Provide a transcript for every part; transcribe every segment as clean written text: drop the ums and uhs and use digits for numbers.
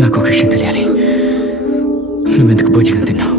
నాకు ఒక విషయం తెలియాలి. నువ్వెందుకు భోజనం తిన్నావు?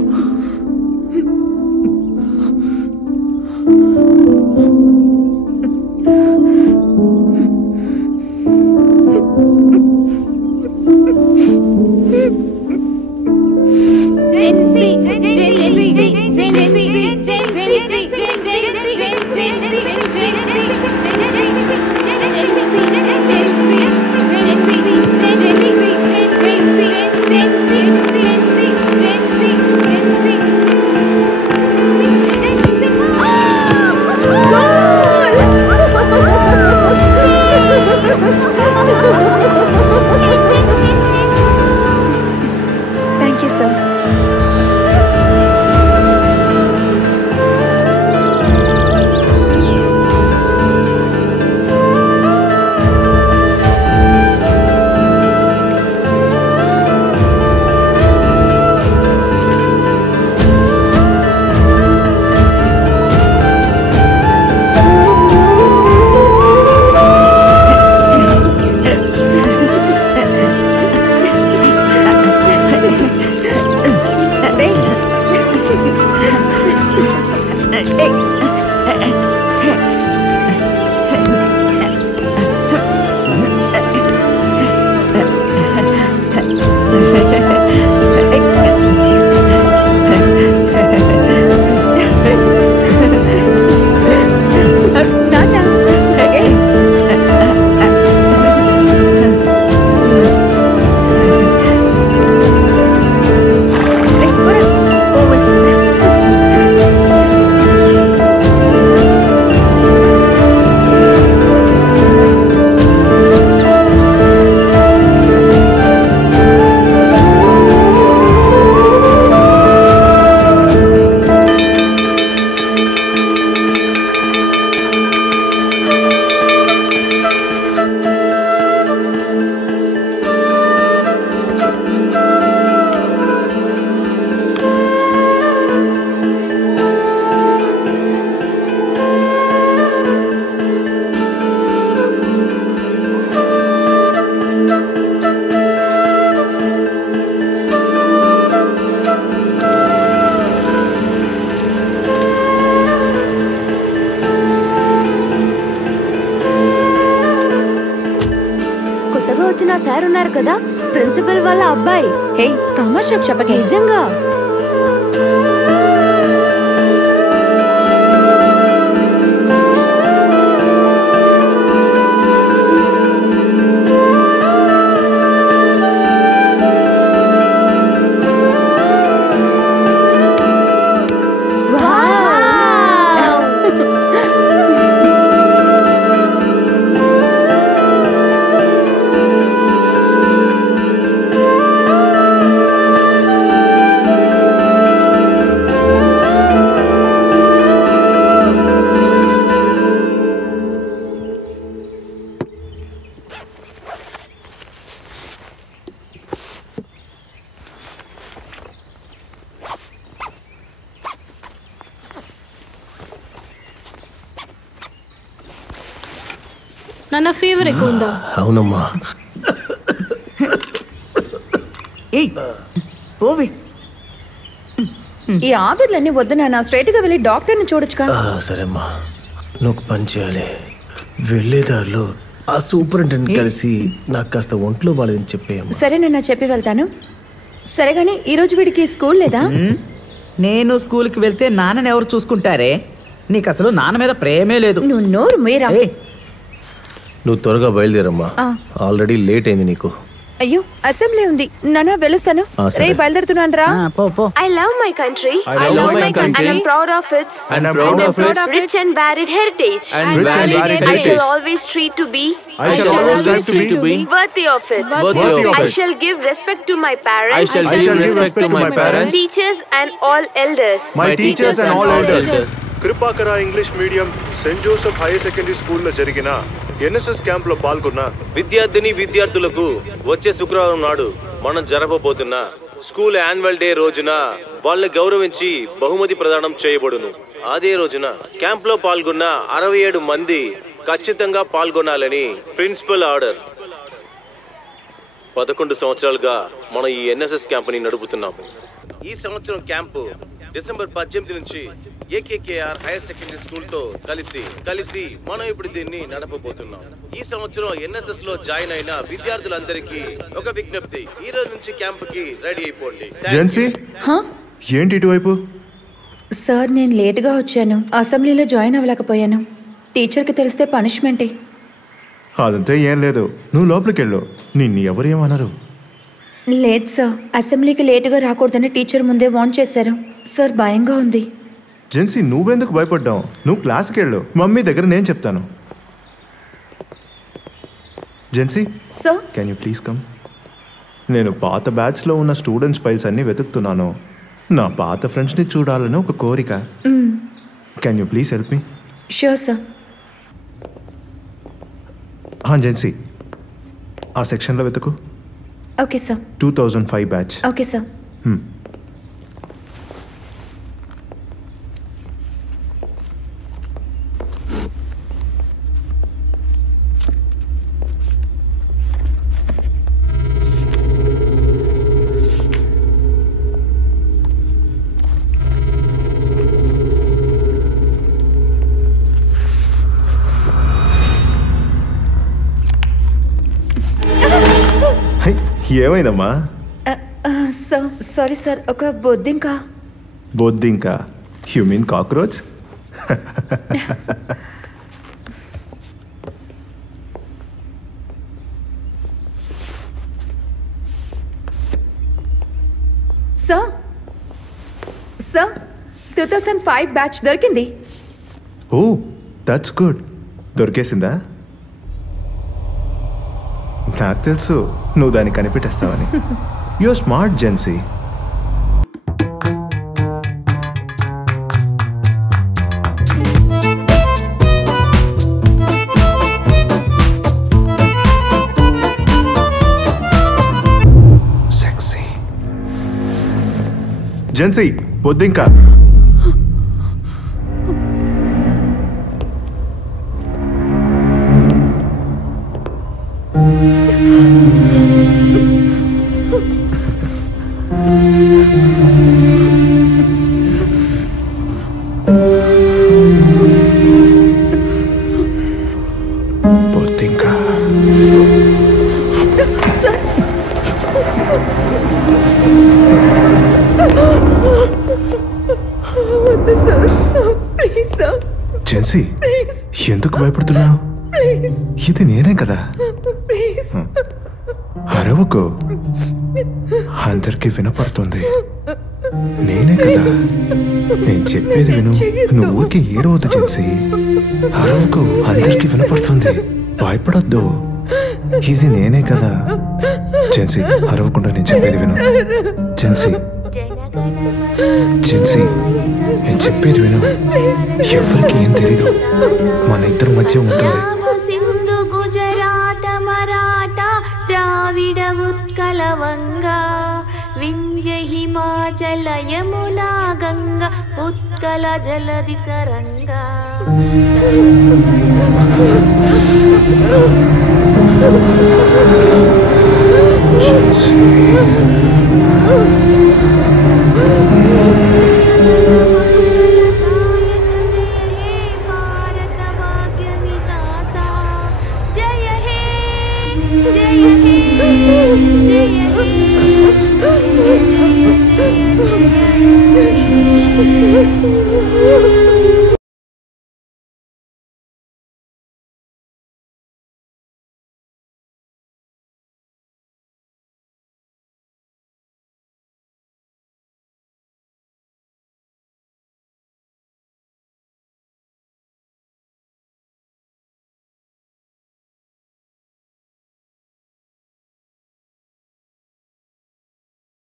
వచ్చిన సార్ ఉన్నారు కదా, ప్రిన్సిపల్ వాళ్ళ అబ్బాయి. హే తమాషా చెప్పకే. నిజంగా నాన్న ఫీవర్ ఎక్కువ ఉందా? అవునమ్మా. ఓవి ఈ ఆదుర్లన్నీ వద్దు నాన్న, స్ట్రైట్ గా వెళ్ళి డాక్టర్ని చూడొచ్చుగా. సరేమ్మా, నువ్వు పని చేయాలి. వెళ్ళేదారిలో ఆ సూపరింటెండెంట్ కలిసి నాకు కాస్త ఒంట్లో బాలేదని చెప్పేయమ్మా. సరే నాన్న, చెప్పి వెళ్తాను. సరే గాని ఈరోజు వీడికి స్కూల్ లేదా? నేను స్కూల్కి వెళ్తే నాన్నని ఎవరు చూసుకుంటారే? నీకు అసలు నాన్న మీద ప్రేమే లేదు. నువ్వు నోరు మీరా. నువ్వు త్వరగా బయలుదేరమ్మా, ఆల్రెడీ లేట్ అయింది నీకు. అయ్యో అసెంబ్లీ ఉంది నాన్న, వెళ్ళొస్తాను. రే బయలుదేరుతున్నాను రా. I love my country. I love my country. And I'm proud of its rich and varied heritage. I shall always strive to be worthy of it. I shall give respect to my parents. Teachers and all elders. My teachers and all elders. Kripakara English medium Saint Joseph higher secondary స్కూల్లో జరిగిన NSS camp లో పాల్గొన్న విద్యార్థులకు వచ్చే శుక్రవారం నాడు మనం జరపబోతున్న school annual day రోజున వాళ్ళని గౌరవించి బహుమతి ప్రదానం చేయబడును. అదే రోజున క్యాంప్ లో పాల్గొన్న 67 మంది ఖచ్చితంగా పాల్గొనాలని ప్రిన్సిపల్ ఆర్డర్. 11 సంవత్సరాలుగా మనం ఈ ఎన్ఎస్ఎస్ క్యాంప్ ని నడుపుతున్నాము. ఈ సంవత్సరం క్యాంపు డిసెంబర్ 18 నుంచి ఏకేకేఆర్ హైయర్ సెకండరీ స్కూల్ తో కలిసి మనం ఇప్పుడు దీన్ని నడపబోతున్నాం. ఈ సంవత్సరం ఎన్ఎస్ఎస్ లో జాయిన్ అయిన విద్యార్థులందరికీ ఒక విజ్ఞప్తి, ఈ రోజు నుంచి క్యాంప్ కి రెడీ అయిపోండి. జెన్సీ, ఏంటి ఇటువైపు? సార్ నేను లేట్గా వచ్చాను, అసెంబ్లీలో జాయిన్ అవ్వలేకపోయాను. టీచర్కి తెలిస్తే పనిష్మెంటే. అదంతా ఏం లేదు, నువ్వు లోపలికి వెళ్ళు, నిన్ను ఎవరేమనరు. లేదు సార్, అసెంబ్లీకి లేటుగా రాకూడదని టీచర్ ముందే వార్న్ చేశారు సార్. భయంగా ఉంది. జెన్సీ, నువ్వెందుకు భయపడ్డావు? నువ్వు క్లాస్కి వెళ్ళు, మమ్మీ దగ్గర నేను చెప్తాను. Gen Z sir, can you please come? నేను పాత బ్యాచ్లో ఉన్న స్టూడెంట్స్ ఫైల్స్ అన్నీ వెతుకుతున్నాను. నా పాత ఫ్రెండ్స్ని చూడాలని ఒక కోరిక. Can you please help me? Sure sir. Jency, ఆ సెక్షన్లో వెతుకు. Okay sir. 2005 batch. Okay sir. ఏమైందమ్మా? సారీ సార్, ఒక బొద్దింక. You mean cockroach? Sir 2005 batch దొరికింది. Oh that's good. దొరికేసిందా? నాకు తెలుసు నువ్వు దాన్ని కనిపెట్టేస్తావని. You're smart Jency. Sexy Jency, బొద్దింకా. జెన్సీ, ఎందుకు భయపడుతున్నావు? ఇది నేనే కదా. అరవకు, అందరికి వినపడుతుంది. నేనే కదా, నేను చెప్పేది విను. నువ్వు ఊరికి ఏడవద్దు జెన్సీ. అరవకు, అందరికి వినపడుతుంది. భయపడొద్దు, ఇది నేనే కదా. జెన్సీ, అరవకుండా నేను చెప్పేది విను. జెన్సీ, నేను చెప్పేది విను. ఎవరికి ఏం తెలీదు, మన ఇద్దరి మధ్య ఉంటుంది. గుజరాత మరాఠా ద్రావిడ ఉత్కల వంగా వింధ్య హిమాచల యమునా గంగా ఉత్కల జలధి తరంగా జయ